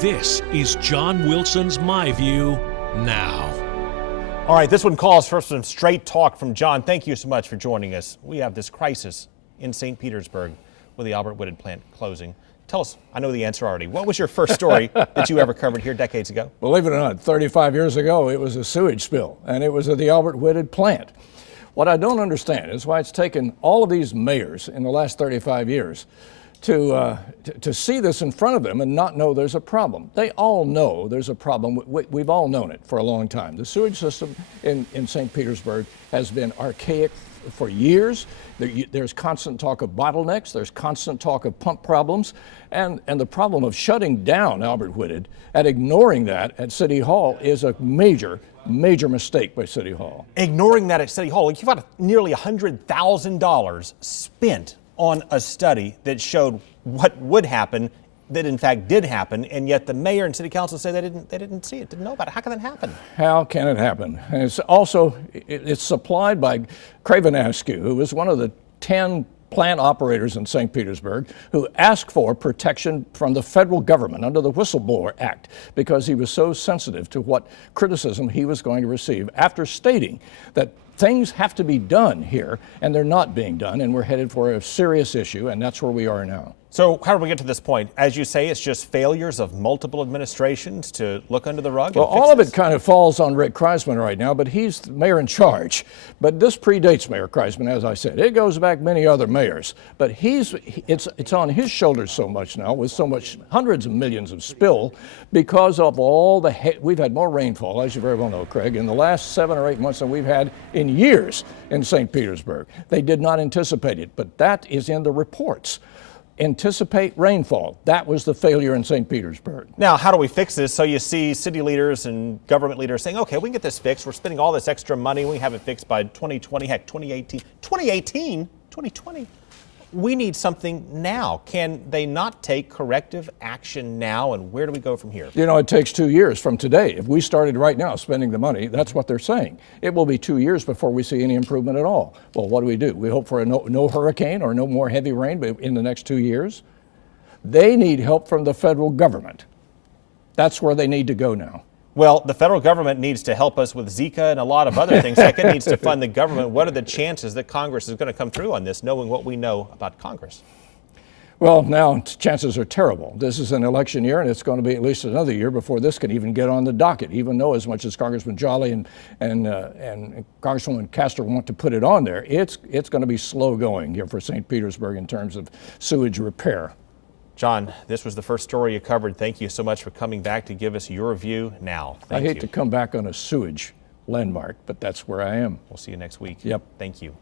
This is John Wilson's My View now. All right, this one calls for some straight talk from John. Thank you so much for joining us. We have this crisis in St. Petersburg with the Albert Whitted plant closing. Tell us, I know the answer already. What was your first story that you ever covered here decades ago? Believe it or not, 35 years ago, it was a sewage spill, and it was at the Albert Whitted plant. What I don't understand is why it's taken all of these mayors in the last 35 years to see this in front of them and not know there's a problem. They all know there's a problem. We've all known it for a long time. The sewage system in St. Petersburg has been archaic for years. There's constant talk of bottlenecks. There's constant talk of pump problems. And the problem of shutting down Albert Whitted and ignoring that at City Hall is a major mistake by City Hall. Ignoring that at City Hall, you've got nearly $100,000 spent on a study that showed what would happen, that in fact did happen, and yet the mayor and city council say they didn't see it, didn't know about it. How can that happen? How can it happen? And it's supplied by Kravanescu, who was one of the 10 plant operators in St. Petersburg who asked for protection from the federal government under the Whistleblower Act because he was so sensitive to what criticism he was going to receive after stating that things have to be done here and they're not being done, and we're headed for a serious issue, and that's where we are now. So how did we get to this point? As you say, it's just failures of multiple administrations to look under the rug? Well, all of it kind of falls on Rick Kreisman right now, but he's the mayor in charge. But this predates Mayor Kreisman, as I said. It goes back many other mayors. But it's on his shoulders so much now, with so much, hundreds of millions of spill, because of all we've had more rainfall, as you very well know, Craig, in the last 7 or 8 months than we've had in years in St. Petersburg. They did not anticipate it, but that is in the reports. Anticipate rainfall. That was the failure in St. Petersburg. Now, how do we fix this? So you see city leaders and government leaders saying, okay, we can get this fixed. We're spending all this extra money. We have it fixed by 2020, heck, 2018. 2020? We need something now. Can they not take corrective action now? And where do we go from here? You know, it takes 2 years from today. If we started right now spending the money, that's what they're saying. It will be 2 years before we see any improvement at all. Well, what do? We hope for a no hurricane or no more heavy rain in the next 2 years. They need help from the federal government. That's where they need to go now. Well, the federal government needs to help us with Zika and a lot of other things. Heck, it needs to fund the government. What are the chances that Congress is going to come through on this, knowing what we know about Congress? Well, now chances are terrible. This is an election year, and it's going to be at least another year before this can even get on the docket, even though as much as Congressman Jolly and Congresswoman Castor want to put it on there, it's going to be slow going here for St. Petersburg in terms of sewage repair. John, this was the first story you covered. Thank you so much for coming back to give us your view now. I hate to come back on a sewage landmark, but that's where I am. We'll see you next week. Yep. Thank you.